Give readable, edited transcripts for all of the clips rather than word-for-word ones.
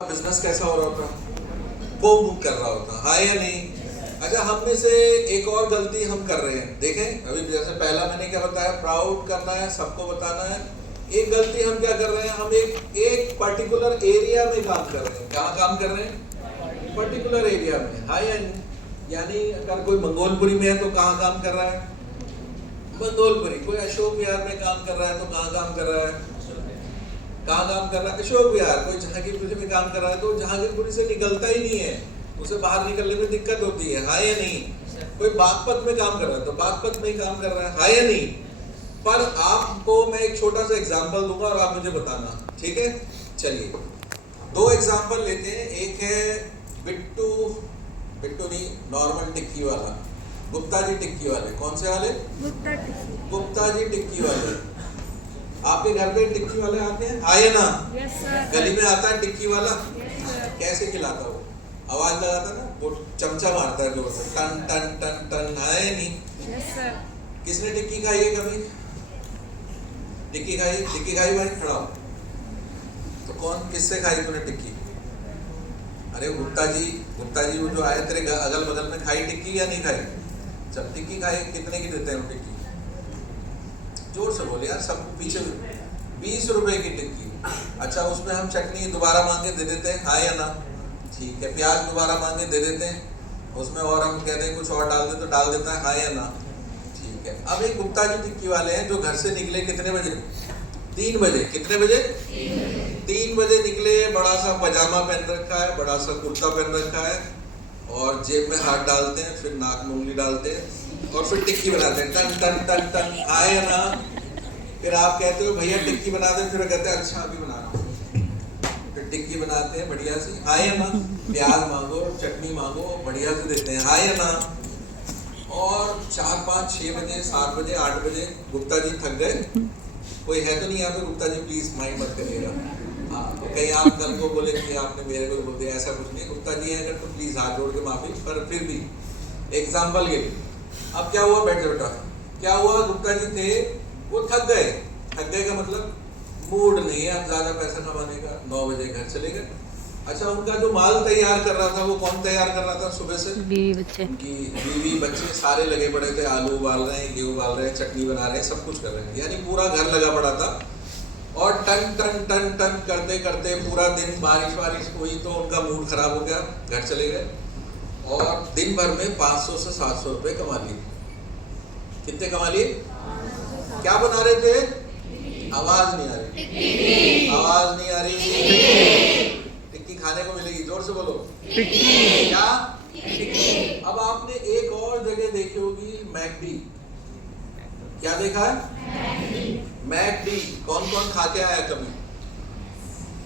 Business कैसा हो रहा होता, वो मूव कर रहा होता, हाँ या नहीं। अच्छा, हम में से एक और गलती हम कर रहे हैं, देखें अभी जैसे पहला मैंने क्या बताया, प्राउड करना है, सबको बताना है। एक गलती हम क्या कर रहे हैं, हम एक पर्टिकुलर एरिया में काम कर रहे हैं। कहाँ काम कर रहे हैं? पर्टिकुलर एरिया में, हाँ या नहीं। यानी अगर कोई मंगोलपुरी में है तो कहाँ काम कर रहा है? मंगोलपुरी। कोई अशोक विहार में काम कर रहा है तो कहाँ काम कर रहा है? कहाँ काम कर रहा है? अशोक विहार। कोई जहांगीरपुरी में काम कर रहा है तो जहांगीरपुरी से निकलता ही नहीं है, उसे बाहर निकलने में दिक्कत होती है, हाँ या नहीं। कोई बागपत में काम कर रहा है तो बागपत में ही काम कर रहा है, हाँ या नहीं। पर आपको मैं एक छोटा सा एग्जांपल दूंगा और आप मुझे बताना, ठीक है? चलिए दो एग्जांपल लेते हैं। एक है बिट्टू, बिट्टू नहीं, नॉर्मल टिक्की वाला, गुप्ता जी टिक्की वाले। कौन से वाले? गुप्ता जी टिक्की वाले। आपके घर पे टिक्की वाले आते हैं, आए ना? Yes sir. गली में आता है टिक्की वाला, यस सर। कैसे खिलाता वो? आवाज लगाता ना, वो चमचा मारता है जोर से, टन टन टन टन, आए नहीं? Yes sir. किसने टिक्की खाई है कभी? टिक्की खाई? टिक्की खाई भाई, खड़ा हो। तो कौन, किससे खाई तूने टिक्की? अरे गुप्ता जी वो जो आए तेरे अगल बगल में, खाई टिक्की या नहीं खाई? जब टिक्की खाई, कितने की देते हैं वो टिक्की? जोर से बोले यार, सब पीछे। 20 रुपए की टिक्की। अच्छा, उसमें हम चटनी दोबारा मांगे दे देते हैं, हाँ या ना? ठीक है। प्याज दोबारा मांगे दे देते हैं, उसमें और हम कहते हैं कुछ और डाल दे तो डाल देता है, हाँ या ना? ठीक है। अब एक गुप्ता जी टिक्की वाले हैं जो घर से निकले कितने बजे? 3 बजे। कितने बजे? 3 बजे निकले, बड़ा सा पजामा पहन रखा है, बड़ा सा कुर्ता पहन रखा है, और जेब में हाथ डालते हैं, फिर नाक में उंगली डालते हैं, और फिर टिक्की बनाते हैं, टन टन टन टन, आए या ना? फिर आप कहते हो भैया टिक्की बना दे, फिर कहते हैं अच्छा अभी बना रहा हूँ। फिर टिक्की बनाते हैं बढ़िया सी, आए या ना? प्याज मांगो, चटनी मांगो, बढ़िया से देते हैं, आए या ना? और 4, 5, 6 बजे, 7 बजे, 8 बजे गुप्ता जी थक गए। कोई है तो नहीं यहाँ पे? गुप्ता जी प्लीज माइंड मत करिएगा, हाँ। तो कहीं आप कल को बोले कि आपने मेरे को बोल दिया, ऐसा कुछ नहीं। गुप्ता जी है अगर तो प्लीज हाथ जोड़ के माफी, पर फिर भी एग्जाम्पल ये। अब क्या हुआ, बैठ बेटा, क्या हुआ? गुप्ता जी थे, वो थक गए। थक गए का मतलब मूड नहीं है अब ज्यादा पैसा कमाने का, 9 बजे घर चले गए। अच्छा, उनका जो माल तैयार कर रहा था वो कौन तैयार कर रहा था सुबह से? बीवी बच्चे। उनकी बीवी बच्चे सारे लगे पड़े थे, आलू उबाल रहे हैं, गेहूं उबाल रहे हैं, चटनी बना रहे हैं, सब कुछ कर रहे हैं, यानी पूरा घर लगा पड़ा था। और टन टन टन टन करते करते पूरा दिन, बारिश हुई तो उनका मूड खराब हो गया, घर चले गए, और दिन भर में 500 से 700 रुपए कमा लिए। कितने कमा लिए? क्या बना रहे थे? आवाज नहीं आ रही, आवाज नहीं आ रही। टिक्की खाने को मिलेगी, जोर से बोलो। क्या? अब आपने एक और जगह देखी होगी, मैकडी। क्या देखा है? मैकडी। कौन कौन खा के आया कभी?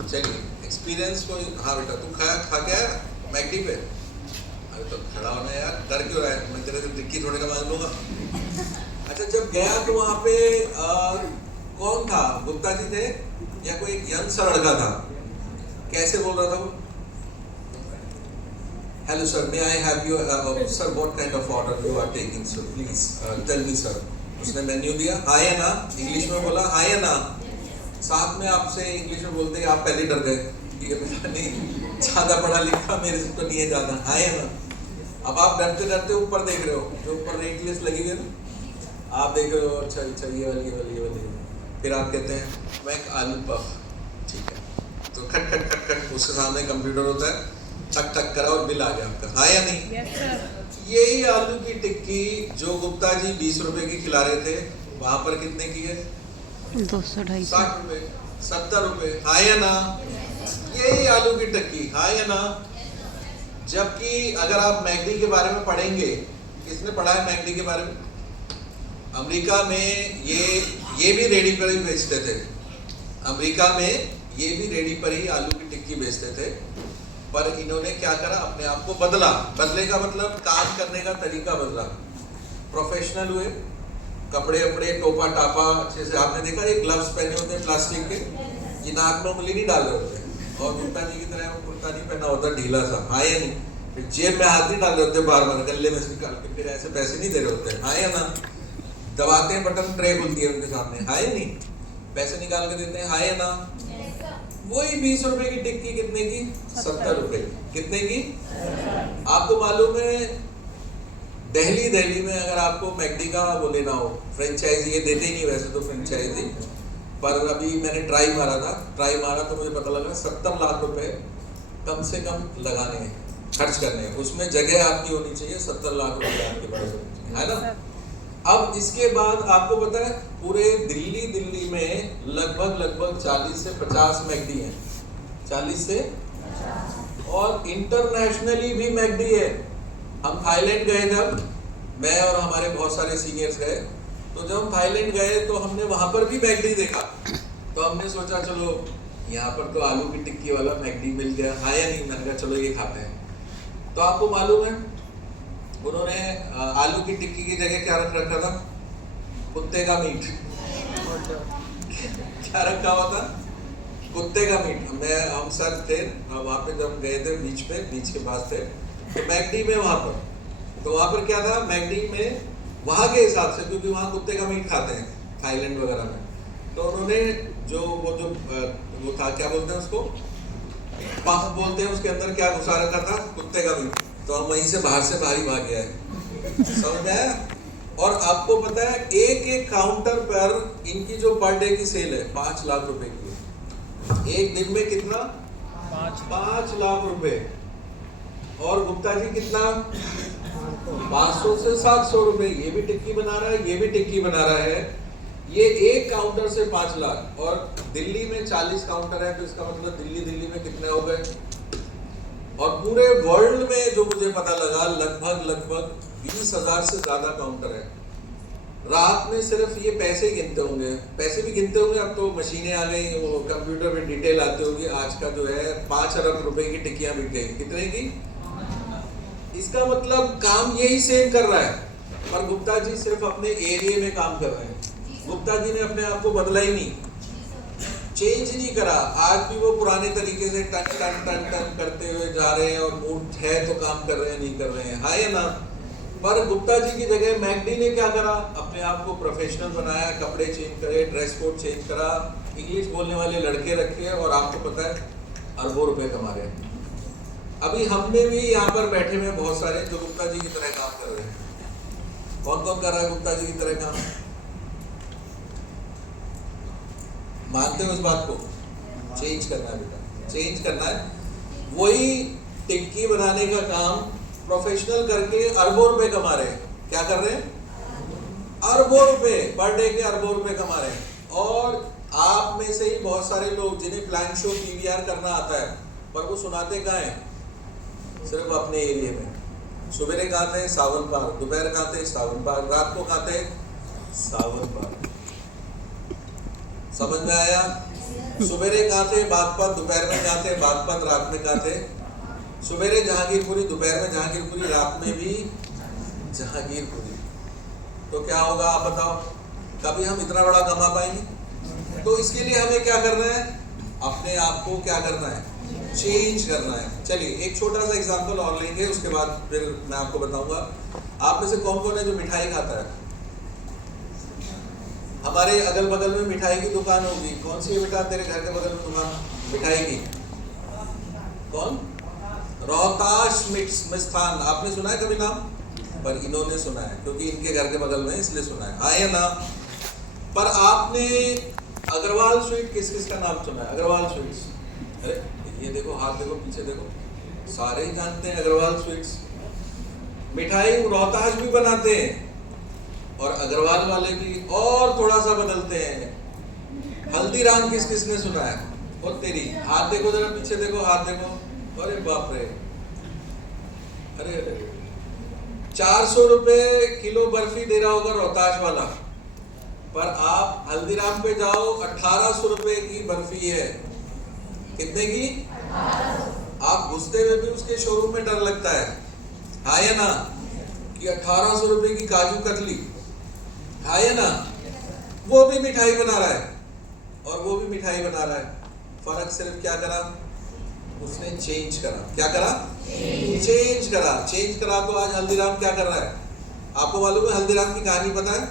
चलिए, एक्सपीरियंस कोई? हाँ बेटा, तू खा के आया मैकडी पे? अरे तो खड़ा होना यार, डर क्यों रहा है? मैं तेरे से टिक्की थोड़ी ना मांग लूंगा। अच्छा, जब गया तो वहां पे कौन था? गुप्ता जी थे या कोई एक यंग सा लड़का था? कैसे बोल रहा था वो? Hello sir, may I have your sir, what kind of order you are taking sir, please tell me sir. उसने मेन्यू दिया, हाँ या ना? इंग्लिश में बोला, हाँ या ना? साथ में आपसे इंग्लिश में बोलते आप पहले डर गए, ये मेरा नहीं ज्यादा पढ़ा लिखा, मेरे से तो नहीं है ज्यादा, हाँ या ना? अब आप डरते डरते ऊपर देख रहे हो, जो ऊपर रेट लिस्ट लगी हुई है ना, आप देख रहे हो, अच्छा अच्छा ये वाली। फिर आप कहते हैं मैं एक आलू पफ, ठीक है, तो खट खट खट खट उसके सामने कंप्यूटर होता है, टक टक करा और बिल आ गया आपका, हाँ या नहीं? Yes sir. यही आलू की टिक्की जो गुप्ता जी 20 रुपए की खिला रहे थे, वहां पर कितने की है? 200 250। 60 रुपए, 70 रुपए, हाँ या ना? यही आलू की टिक्की, हाँ या ना? जबकि अगर आप मैकडी के बारे में पढ़ेंगे, किसने पढ़ा है मैकडी के बारे में? अमेरिका में ये भी रेडी पर ही बेचते थे। अमेरिका में ये भी रेडी पर ही आलू की टिक्की बेचते थे, पर इन्होंने क्या करा, अपने आप को बदला। बदले का मतलब काम करने का तरीका बदला, प्रोफेशनल हुए, कपड़े अपड़े टोपा टापा अच्छे से। आपने देखा ये ग्लव्स पहने होते हैं प्लास्टिक के, ये नाक में उंगली नहीं डाल रहे होते, और गुप्ता जी की तरह वो कुर्ता नहीं पहना होता ढीला सा, हाँ या नहीं? फिर जेब में हाथ नहीं डाल रहे होते, बार बार गले में से निकाल के, फिर ऐसे पैसे नहीं दे रहे होते, हाँ या ना? दबाते हैं बटन, ट्रे खुलती है उनके सामने, हाँ या नहीं? पैसे निकाल के देते हैं, हाँ या ना? वही 20 रुपए की टिक्की कितने की? 70 रुपए की। कितने की? आपको मालूम है दिल्ली में अगर आपको मैकडी का वो लेना हो फ्रेंचाइजी, ये देते ही नहीं वैसे तो फ्रेंचाइजी, पर अभी मैंने ट्राई मारा तो मुझे पता लगा 70 लाख रुपए कम से कम लगाने हैं, खर्च करने हैं। उसमें जगह आपकी होनी चाहिए, 70 लाख रुपए आपके पास होनी चाहिए, है ना। अब इसके बाद आपको पता है पूरे दिल्ली में लगभग 40 से 50 मैकडी हैं, 40 से, और इंटरनेशनली भी मैकडी है। हम थाईलैंड गए जब, मैं और हमारे बहुत सारे सीनियर्स गए, तो जब हम थाईलैंड गए तो हमने वहां पर भी मैकडी देखा, तो हमने सोचा चलो यहाँ पर तो आलू की टिक्की वाला मैकडी मिल गया, हाँ या नहीं, मैंने कहा चलो ये खाते हैं। तो आपको मालूम है उन्होंने आलू की टिक्की की जगह क्या रख रखा था? कुत्ते का मीट। क्या रखा हुआ था? कुत्ते का मीट। हम सब थे वहां पे जब गए थे, बीच के पास थे, तो मैकडी में वहां पर, तो वहां पर क्या था मैकडी में वहां के हिसाब से, क्योंकि वहां कुत्ते का मीट खाते हैं थाईलैंड वगैरह में, तो उन्होंने वो था, क्या बोलते हैं उसको, पफ बोलते हैं, उसके अंदर क्या घुसा रखा था? कुत्ते का मीट। तो हम वहीं से बाहर ही भाग गया है, समझ में आया। और आपको पता है एक काउंटर पर इनकी जो पर डे की सेल है 5 लाख रुपए की, एक दिन में कितना? 5 लाख रुपए। और गुप्ता जी कितना? 500 से 700 रुपए। ये भी टिक्की बना रहा है, ये भी टिक्की बना रहा है, ये एक काउंटर से 5 लाख। और दिल्ली में 40 काउंटर है, तो इसका मतलब दिल्ली में कितने हो गए? और पूरे वर्ल्ड में जो मुझे पता लगा लगभग 20,000 से ज्यादा काउंटर है। रात में सिर्फ ये पैसे ही गिनते होंगे, पैसे भी गिनते होंगे, अब तो मशीनें आ गई, वो कंप्यूटर में डिटेल आती होगी। आज का जो है 5 अरब रुपए की टिक्कियां बिक गई। कितने की? इसका मतलब काम यही सेम कर रहा है, पर गुप्ता जी सिर्फ अपने एरिया में काम कर रहे हैं। गुप्ता जी ने अपने आप को बदला ही नहीं, चेंज नहीं करा। आज भी वो पुराने तरीके से टन करते हुए जा रहे हैं, और मूड है तो काम कर रहे हैं, नहीं कर रहे हैं, हाँ या ना। पर गुप्ता जी की जगह मैकडी ने क्या करा? अपने आप को प्रोफेशनल बनाया, कपड़े चेंज करे, ड्रेस कोड चेंज करा, इंग्लिश बोलने वाले लड़के रखे, और आपको पता है अरबों रुपए कमा रहे हैं। अभी हमने भी यहाँ पर बैठे हुए बहुत सारे जो गुप्ता जी की तरह काम कर रहे हैं। कौन कौन कर रहा है गुप्ता जी की तरह काम? मानते हो इस बात को? चेंज करना है बेटा, चेंज करना है। वही टिक्की बनाने का काम प्रोफेशनल करके अरबों रुपए कमा रहे हैं। क्या कर रहे हैं? अरबों रुपए, पर डे के अरबों रुपए कमा रहे हैं। और आप में से ही बहुत सारे लोग जिन्हें प्लान शो पीवीआर करना आता है, पर वो सुनाते कहाँ हैं? सिर्फ अपने एरिया में। सुबह खाते हैं सावन पार, दोपहर खाते हैं सावन पार, रात को खाते हैं सावन पार। समझ में आया? सुबेरे खाते बागपत, दोपहर में खाते बागपत, रात में खाते सुबेरे जहांगीरपुरी, दोपहर में जहांगीरपुरी, रात में भी जहांगीरपुरी। तो क्या होगा आप बताओ? कभी हम इतना बड़ा कमा पाएंगे? तो इसके लिए हमें क्या करना है? अपने आप को क्या करना है? चेंज करना है। चलिए एक छोटा सा एग्जांपल और लेंगे, उसके बाद फिर मैं आपको बताऊंगा। आप में से कौन कौन है जो मिठाई खाता है? हमारे अगल बगल में मिठाई की दुकान होगी। कौन सी है बेटा तेरे घर के बगल में दुकान मिठाई की? कौन? रोहताश मिष्ठान। आपने सुना है कभी नाम? पर इन्होंने सुना है क्योंकि इनके घर के बगल में, इसलिए सुना है, हाँ या ना। पर आपने अग्रवाल स्वीट किस किस का नाम सुना है? अग्रवाल स्वीट्स, अरे ये देखो, हाथ देखो, पीछे देखो, सारे ही जानते हैं अग्रवाल स्वीट्स। मिठाई रोहताश भी बनाते हैं, और अग्रवाल वाले भी और थोड़ा सा बदलते हैं। हल्दीराम किस किसने सुना है? और तेरी हाथ देखो जरा, पीछे देखो, हाथ देखो, अरे बाप रे, अरे 400 रुपए किलो बर्फी दे रहा होगा रोहताश वाला, पर आप हल्दीराम पे जाओ 1800 रुपए की बर्फी है। कितने की? आप घुसते हुए भी उसके शोरूम में डर लगता है, हाँ या ना, कि 1800 रुपए की काजू कतली, हाँ या ना। वो भी मिठाई बना रहा है, और वो भी मिठाई बना रहा है। फर्क सिर्फ क्या करा? उसने चेंज करा। क्या करा? चेंज करा। चेंज करा। तो आज हल्दीराम क्या कर रहा है? आपको मालूम है हल्दीराम की कहानी पता है?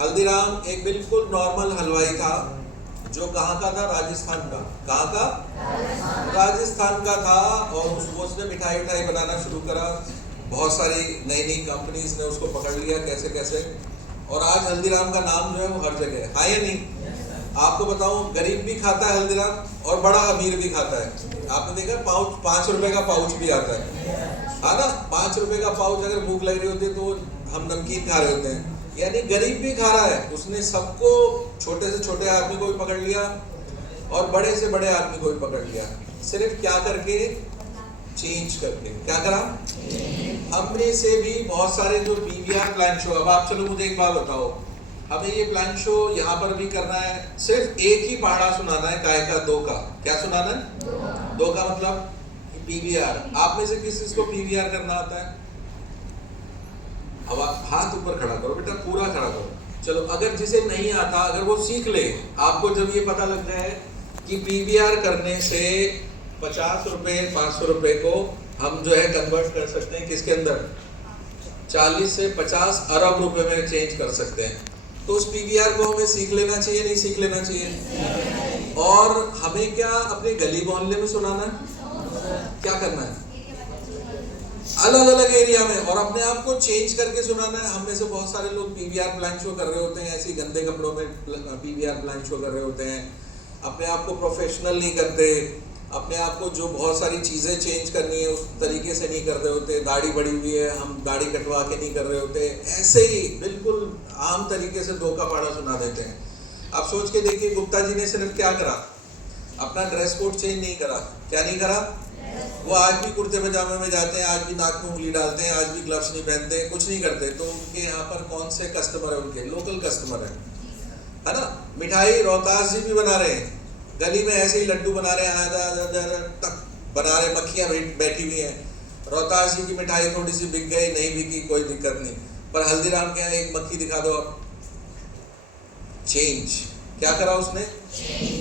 हल्दीराम एक बिल्कुल नॉर्मल हलवाई था जो कहाँ का था? राजस्थान का। कहाँ का? राजस्थान का था। और उसने मिठाई उठाई बनाना शुरू करा। बहुत सारी नई नई कंपनीज ने उसको पकड़ लिया कैसे कैसे, और आज हल्दीराम का नाम जो है वो हर जगह है। हाँ या नहीं? आपको बताऊं, गरीब भी खाता है हल्दीराम और बड़ा अमीर भी खाता है। आपने देखा पाउच, 5 रुपए का पाउच भी आता है ना? 5 रुपए का पाउच अगर भूख लग रही होती है तो हम नमकीन खा रहे होते हैं, यानी गरीब भी खा रहा है। उसने सबको, छोटे से छोटे आदमी को भी पकड़ लिया और बड़े से बड़े आदमी को भी पकड़ लिया। सिर्फ क्या करके? चेंज करके। क्या करा? हमने से भी बहुत सारे जो पीवीआर प्लान शो, अब आप चलो मुझे एक बात बताओ, हमें ये प्लान शो यहाँ पर भी करना है, सिर्फ एक ही पहाड़ा सुनाना है, काय का? 2 का। क्या सुनाना है? 2 का मतलब पीवीआर। आप में से किस को पीवीआर करना आता है? अब आप हाथ ऊपर खड़ा करो बेटा, पूरा खड़ा करो। चलो, अगर जिसे नहीं आता, अगर वो सीख ले, आपको जब ये पता लग जाए कि पीवीआर करने से 50 रुपए 500 रुपए को हम जो है कन्वर्ट कर सकते हैं किसके अंदर? 40 से 50 अरब रुपए में चेंज कर सकते हैं। तो उस पीवीआर को हमें सीख लेना चाहिए, नहीं सीख लेना चाहिए? और हमें क्या अपने गली मोहल्ले में सुनाना है? क्या करना है? अलग अलग एरिया में, और अपने आप को चेंज करके सुनाना है। हम में से बहुत सारे लोग पीवीआर प्लान शो कर रहे होते हैं, ऐसे गंदे कपड़ों में पीवीआर प्लान शो कर रहे होते हैं, अपने आप को प्रोफेशनल नहीं करते, अपने आप को जो बहुत सारी चीज़ें चेंज करनी है उस तरीके से नहीं कर रहे होते। दाढ़ी बढ़ी हुई है, हम दाढ़ी कटवा के नहीं कर रहे होते, ऐसे ही बिल्कुल आम तरीके से 2 का पहाड़ा सुना देते हैं। आप सोच के देखिए, गुप्ता जी ने सिर्फ क्या करा? अपना ड्रेस कोड चेंज नहीं करा। क्या नहीं करा? वो आज भी कुर्ते पजामे में जाते हैं, आज भी नाक में उंगली डालते हैं, आज भी ग्लव्स नहीं पहनते, कुछ नहीं करते। तो उनके यहाँ पर कौन से कस्टमर है? उनके लोकल कस्टमर है ना? मिठाई रोहतास जी भी बना रहे हैं, गली में ऐसे ही लड्डू बना रहे हैं, तक बना रहे, मक्खियां बैठी हुई हैं। रोहतास जी की मिठाई थोड़ी सी बिक गई, नहीं बिकी, कोई दिक्कत नहीं, पर हल्दीराम के यहाँ एक मक्खी दिखा दो आप। चेंज। क्या करा उसने?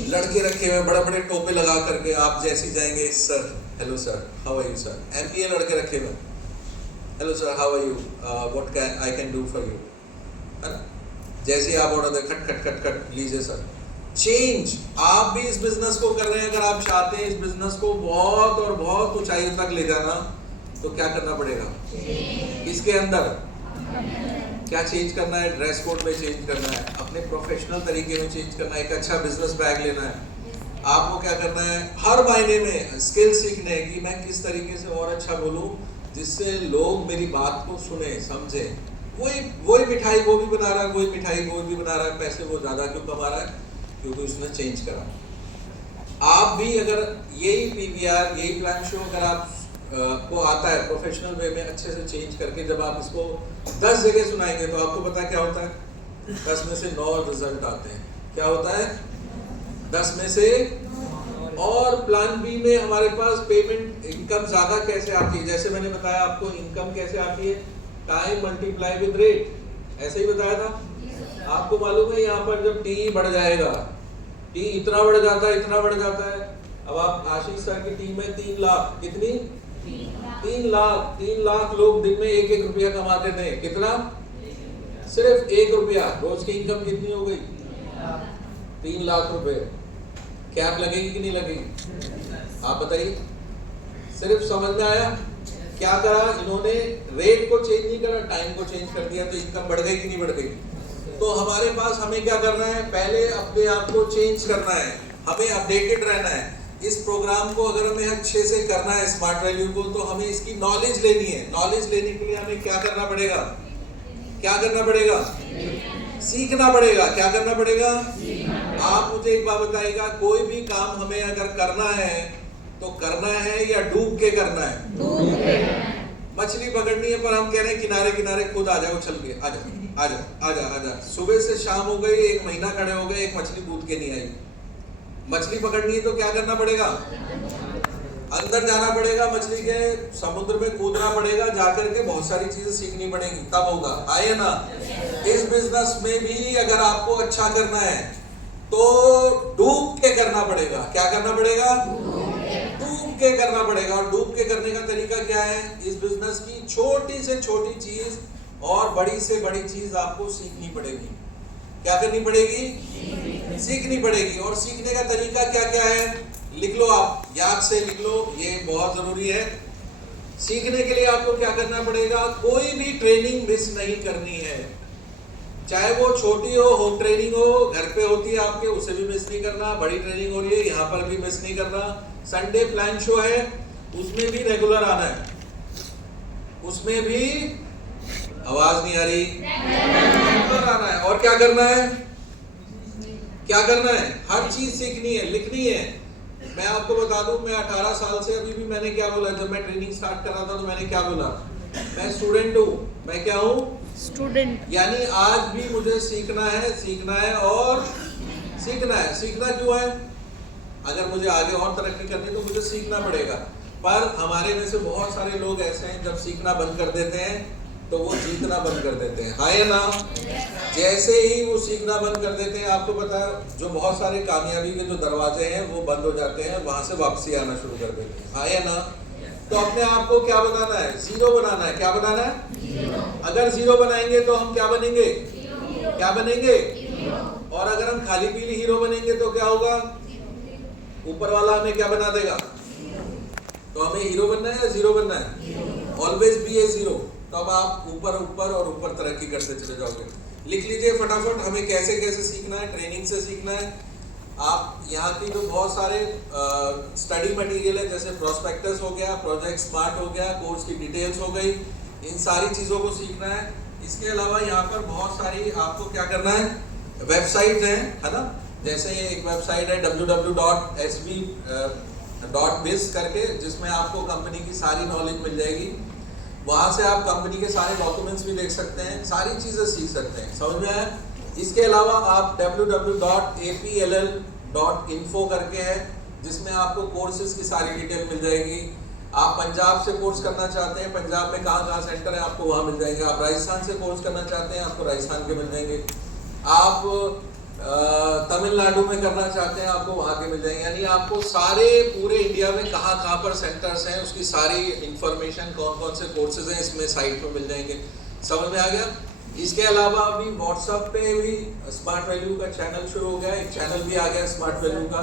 लड़के रखे हुए बड़े बड़े टोपे लगा करके, आप जैसे जाएंगे, sir hello sir, how are you sir, एमपीए लड़के रखे हुए, hello sir how are you, what can I can do for you, है ना? जैसे ही आप ऑर्डर दे, खट खट खट खट, लीजिए सर। चेंज। आप भी इस बिजनेस को कर रहे हैं, अगर आप चाहते हैं इस बिजनेस को बहुत और बहुत ऊंचाई तक ले जाना, तो क्या करना पड़ेगा? इसके अंदर क्या चेंज करना है? ड्रेस कोड में चेंज करना है, अपने प्रोफेशनल तरीके में चेंज करना है, एक अच्छा बिजनेस बैग लेना है। आपको क्या करना है? हर महीने में स्किल सीखने है कि मैं किस तरीके से और अच्छा बोलूं जिससे लोग मेरी बात को सुने, समझे। वही मिठाई वो भी बना रहा है, वही मिठाई वो भी बना रहा है, पैसे वो ज्यादा क्यों कमा रहा है? क्योंकि उसने चेंज करा। आप भी अगर यही पीवीआर, यही प्लान शो अगर आप को आता है प्रोफेशनल वे में अच्छे से चेंज करके, जब आप इसको 10 जगह सुनाएंगे तो आपको पता क्या होता है? 10 में से 9 रिजल्ट आते हैं। क्या होता है? 10 में से। और प्लान बी में हमारे पास पेमेंट इनकम ज्यादा कैसे आती है? जैसे मैंने बताया आपको, इनकम कैसे आती है? टाइम मल्टीप्लाई विद रेट, ऐसे ही बताया था। आपको मालूम है यहाँ पर जब टी बढ़ जाएगा, टी इतना बढ़ जाता है, इतना बढ़ जाता है। अब आप आशीष सर की टीम में 3 लाख, कितनी? 3 लाख लोग दिन में 1-1 रुपया कमाते थे। कितना? सिर्फ 1 रुपया। रोज की इनकम कितनी हो गई? 3 लाख रुपए। कैप लगेगी कि नहीं लगेगी? आप बताइए। सिर्फ समझ में आया? क्या करा इन्होंने? रेट को चेंज नहीं करा, टाइम को चेंज कर दिया, तो इनकम बढ़ गई कि नहीं बढ़ गई? तो हमारे पास हमें क्या करना है? पहले अपने आप को चेंज करना है, हमें अपडेटेड रहना है। इस प्रोग्राम को अगर हमें अच्छे से करना है, स्मार्ट वैल्यू को, तो हमें इसकी नॉलेज लेनी है। नॉलेज लेने के लिए हमें क्या करना पड़ेगा? क्या करना पड़ेगा? सीखना पड़ेगा। क्या करना पड़ेगा? आप मुझे एक बात बताइएगा, कोई भी काम हमें अगर करना है तो करना है या डूब के करना है? डूब के। मछली पकड़नी है, पर हम कह रहे हैं किनारे किनारे खुद आ जाओ, चल के आ जा। सुबह से शाम हो गई, 1 महीना खड़े हो गए, एक मछली कूद के नहीं आई। मछली पकड़नी है तो क्या करना पड़ेगा? अंदर जाना पड़ेगा, मछली के समुद्र में कूदना पड़ेगा, जाकर के बहुत सारी चीजें सीखनी पड़ेगी, तब होगा। आए ना? इस बिजनेस में भी अगर आपको अच्छा करना है तो डूब के करना पड़ेगा। क्या करना पड़ेगा? डूब के करना पड़ेगा। और डूब के करने का तरीका क्या है? इस बिजनेस की छोटी से छोटी चीज और बड़ी से बड़ी चीज आपको सीखनी पड़ेगी। क्या करनी पड़ेगी? सीखनी पड़ेगी। और सीखने का तरीका क्या क्या है लिख लो, आप याद से लिख लो, ये बहुत जरूरी है। सीखने के लिए आपको क्या करना पड़ेगा? कोई भी ट्रेनिंग मिस नहीं करनी है, चाहे वो छोटी हो, होम ट्रेनिंग हो, घर पे होती है आपके, उसे भी मिस नहीं करना। बड़ी ट्रेनिंग हो रही है यहाँ पर भी मिस नहीं करना। संडे प्लान शो है, उसमें भी रेगुलर आना है, उसमें भी आवाज नहीं आ रही, रेगुलर आना है। और क्या करना है? क्या करना है? हर चीज सीखनी है, लिखनी है। मैं आपको बता दूं, मैं 18 साल से, अभी भी मैंने क्या बोला, जब मैं ट्रेनिंग स्टार्ट कर रहा था तो मैंने क्या बोला? मैं स्टूडेंट हूँ। मैं क्या हूँ? स्टूडेंट। यानी आज भी मुझे सीखना है, सीखना है और सीखना है। सीखना क्यों है? अगर मुझे आगे और तरक्की करनी तो मुझे सीखना पड़ेगा। पर हमारे में से बहुत सारे लोग ऐसे हैं, जब सीखना बंद कर देते हैं तो वो जीतना बंद कर देते हैं। हाँ या ना? जैसे ही वो सीखना बंद कर देते हैं, आपको पता है जो बहुत सारे कामयाबी के जो दरवाजे हैं वो बंद हो जाते हैं, वहां से वापसी आना शुरू कर देते हैं। हाँ या ना? तो अपने आप को क्या बनाना है? जीरो बनाना है। क्या बनाना है? अगर जीरो बनाएंगे तो हम क्या बनेंगे? क्या बनेंगे? और अगर हम खाली पीली हीरो बनेंगे तो क्या होगा? ऊपर वाला हमें क्या बना देगा? तो हमें हीरो बनना है या जीरो बनना है? Always be A zero. तब आप ऊपर ऊपर और ऊपर तरक्की करते चले जाओगे। लिख लीजिए फटाफट, हमें कैसे कैसे सीखना है। ट्रेनिंग से सीखना है। आप यहाँ की जो बहुत सारे स्टडी मटेरियल है, जैसे प्रोस्पेक्टस हो गया, प्रोजेक्ट स्मार्ट हो गया, कोर्स की डिटेल्स हो गई, इन सारी चीज़ों को सीखना है। इसके अलावा यहाँ पर बहुत सारी आपको क्या करना है, वेबसाइट है ना। जैसे ये एक वेबसाइट है www.sb.biz करके, जिसमें आपको कंपनी की सारी नॉलेज मिल जाएगी। वहाँ से आप कंपनी के सारे डॉक्यूमेंट्स भी देख सकते हैं, सारी चीज़ें सीख सकते हैं। समझ में आया? इसके अलावा आप www.apll.info करके है, जिसमें आपको कोर्सेज की सारी डिटेल मिल जाएगी। आप पंजाब से कोर्स करना चाहते हैं, पंजाब में कहाँ कहाँ सेंटर है आपको वहाँ मिल जाएंगे। आप राजस्थान से कोर्स करना चाहते हैं, आपको राजस्थान के मिल जाएंगे। आप तमिलनाडु में करना चाहते हैं, आपको वहाँ के मिल जाएंगे। यानी आपको सारे पूरे इंडिया में कहाँ कहाँ पर सेंटर्स हैं, उसकी सारी इंफॉर्मेशन, कौन कौन से कोर्सेज हैं, इसमें साइट पे मिल जाएंगे। समझ में आ गया? इसके अलावा अभी व्हाट्सएप पे भी स्मार्ट वैल्यू का चैनल शुरू हो गया, एक चैनल भी आ गया स्मार्ट वैल्यू का,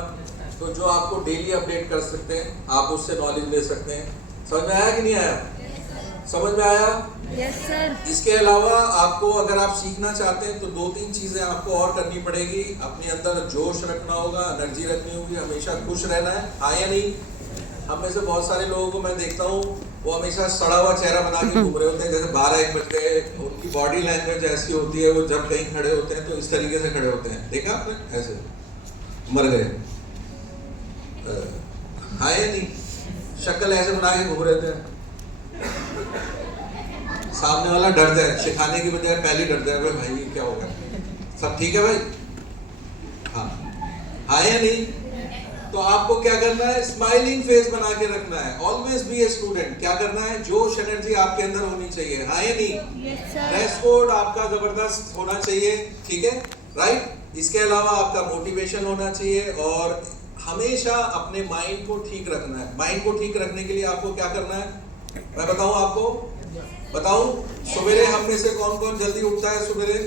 तो जो आपको डेली अपडेट कर सकते हैं, आप उससे नॉलेज ले सकते हैं। समझ में आया कि नहीं आया? समझ में आया? Yes sir. इसके अलावा आपको, अगर आप सीखना चाहते हैं तो 2-3 चीजें आपको और करनी पड़ेगी। अपने अंदर जोश रखना होगा, एनर्जी रखनी होगी, हमेशा खुश रहना है। हाँ या नहीं? हम में से बहुत सारे लोगों को मैं देखता हूँ, वो हमेशा सड़ा हुआ चेहरा बना के घूम रहे होते हैं। जैसे 12-1 बज गए, उनकी बॉडी लैंग्वेज ऐसी होती है, वो जब कहीं खड़े होते हैं तो इस तरीके से खड़े होते हैं। देखा आपने? ऐसे मर गए। हाँ या नहीं? शक्ल ऐसे बना के घूम रहे थे। सामने वाला डर जाए, सिखाने की बजाय पहले डर जाए, भाई ये क्या होगा? सब ठीक है भाई? हाँ। हाँ या नहीं? तो आपको क्या करना है? स्माइलिंग फेस बना के रखना है। Always be a student. क्या करना है? जोश, एनर्जी आपके अंदर होनी चाहिए। हाँ या नहीं? ड्रेस कोड आपका जबरदस्त होना चाहिए, ठीक है, राइट। इसके अलावा आपका मोटिवेशन होना चाहिए और हमेशा अपने माइंड को ठीक रखना है। माइंड को ठीक रखने के लिए आपको क्या करना है, मैं बताऊं आपको? बताऊं? सवेरे हम में से कौन कौन जल्दी उठता है सवेरे?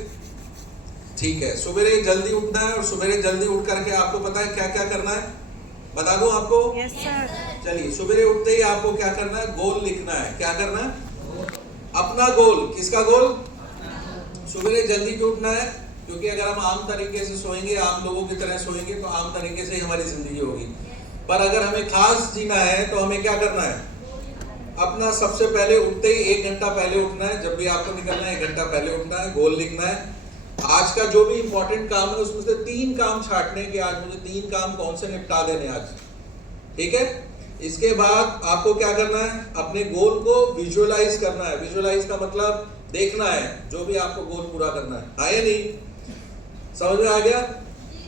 ठीक है, सवेरे जल्दी उठना है। और सवेरे जल्दी उठ करके आपको पता है क्या क्या करना है? बता दूं आपको? Yes sir. चलिए, सवेरे उठते ही आपको क्या करना है? गोल लिखना है। क्या करना है? अपना गोल। किसका गोल? सवेरे जल्दी क्यों उठना है? क्योंकि अगर हम आम तरीके से सोएंगे, आम लोगों की तरह सोएंगे, तो आम तरीके से ही हमारी जिंदगी होगी। पर अगर हमें खास जीना है तो हमें क्या करना है? अपना सबसे पहले उठते ही 1 घंटा पहले उठना है। जब भी आपको निकलना है 1 घंटा पहले उठना है, गोल लिखना है। आज का जो भी इंपॉर्टेंट काम है उसमें से 3 काम छांटने के, आज मुझे 3 काम कौन से निपटा देने आज, ठीक है। इसके बाद आपको क्या करना है? अपने गोल को विजुअलाइज करना है। विजुअलाइज का मतलब देखना है, जो भी आपको गोल पूरा करना है। हाँ या नहीं? समझ में आ गया?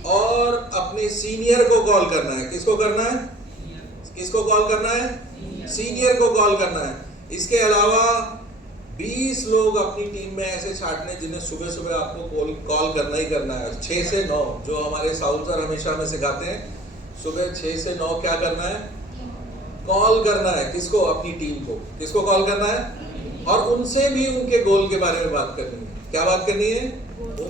और अपने सीनियर को कॉल करना है। किसको करना है? किसको कॉल करना है? सीनियर को कॉल करना है। इसके अलावा 20 लोग अपनी टीम में ऐसे छांटने जिन्हें सुबह सुबह आपको कॉल करना ही करना है। 6 से 9 जो हमारे साउथ सर हमेशा हमें सिखाते हैं, सुबह 6 से 9 क्या करना है? कॉल करना है। किसको? अपनी टीम को। किसको कॉल करना है? और उनसे भी उनके गोल के बारे में बात करनी है। क्या बात करनी है?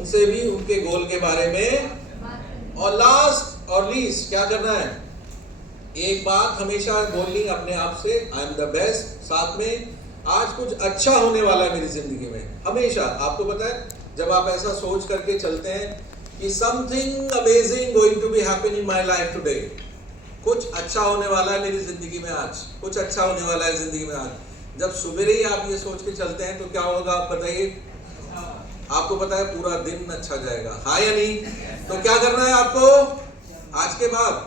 उनसे भी उनके गोल के बारे में, और लास्ट और लीस्ट क्या करना है, एक बात हमेशा बोलनी अपने आप से, आई एम द बेस्ट, साथ में आज कुछ अच्छा होने वाला है मेरी जिंदगी में। हमेशा आपको पता है जब आप ऐसा सोच करके चलते हैं कि something amazing going to be happen in my life today, कुछ अच्छा होने वाला है मेरी जिंदगी में आज, कुछ अच्छा होने वाला है जिंदगी में आज, जब सुबह ही आप ये सोच के चलते हैं तो क्या होगा आप बताइए, आपको पता है पूरा दिन अच्छा जाएगा, हाँ या नहीं? तो क्या करना है आपको आज के बाद,